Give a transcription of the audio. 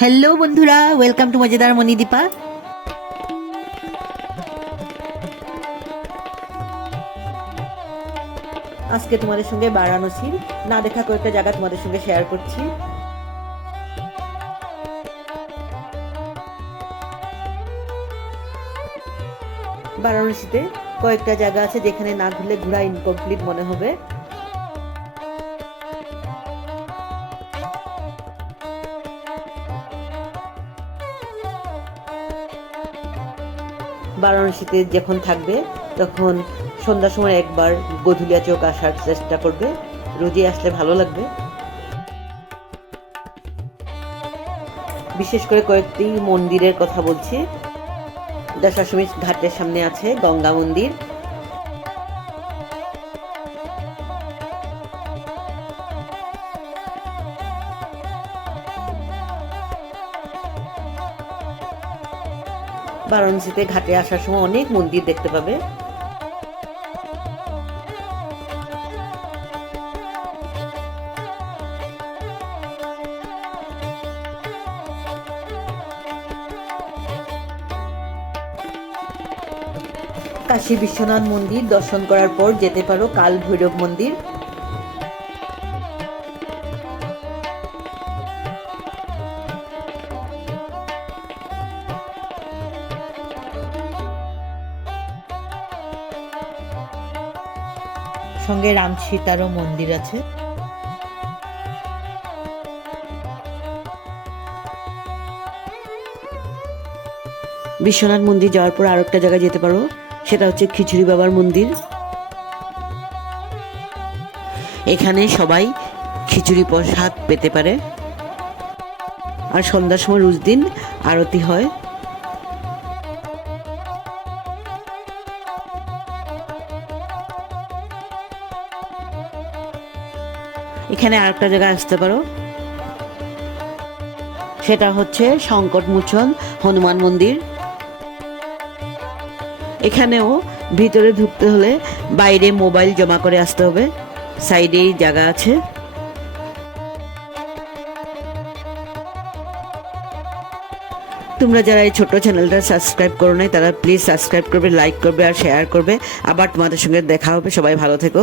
Hello বন্ধুরা, welcome to মজাদার মণিদীপা। আজকে তোমাদের সঙ্গে বারাণসীর না দেখা কয়েকটা জায়গা তোমাদের সঙ্গে শেয়ার করছি। বারাণসীতে কয়েকটা জায়গা আছে যেখানে না ঘুরলে ঘোরা ইনকমপ্লিট মনে হবে। বারাণসীতে যখন থাকবে তখন সন্ধ্যার সময় একবার গধুলিয়া চৌক আসার চেষ্টা করবে, রোজই আসলে ভালো লাগবে। বিশেষ করে কয়েকটি মন্দিরের কথা বলছি। দশাশ্বমেধ ঘাটের সামনে আছে গঙ্গা মন্দির, বারাণসীতে ঘাটে আসার সময় অনেক মন্দির দেখতে পাবে। কাশী বিশ্বনাথ মন্দির দর্শন করার পর যেতে পারো কাল ভৈরব মন্দির। সঙ্গে রাম সীতারও মন্দির আছে। বিশ্বনাথ মন্দির যাওয়ার পর আরেকটা জায়গায় যেতে পারো, সেটা হচ্ছে খিচুড়ি বাবার মন্দির। এখানে সবাই খিচুড়ি প্রসাদ পেতে পারে, আর সন্ধ্যার সময় রোজ দিন আরতি হয়। এখানে আরেকটা জায়গায় আসতে পারো, সেটা হচ্ছে সংকটমোচন হনুমান মন্দির। এখানেও ভিতরে ঢুকতে হলে বাইরে মোবাইল জমা করে আসতে হবে, সাইডেই জায়গা আছে। তোমরা যারা এই ছোট্ট চ্যানেলটা সাবস্ক্রাইব করো নাই তারা প্লিজ সাবস্ক্রাইব করবে, লাইক করবে আর শেয়ার করবে। আবার তোমাদের সঙ্গে দেখা হবে। সবাই ভালো থেকো।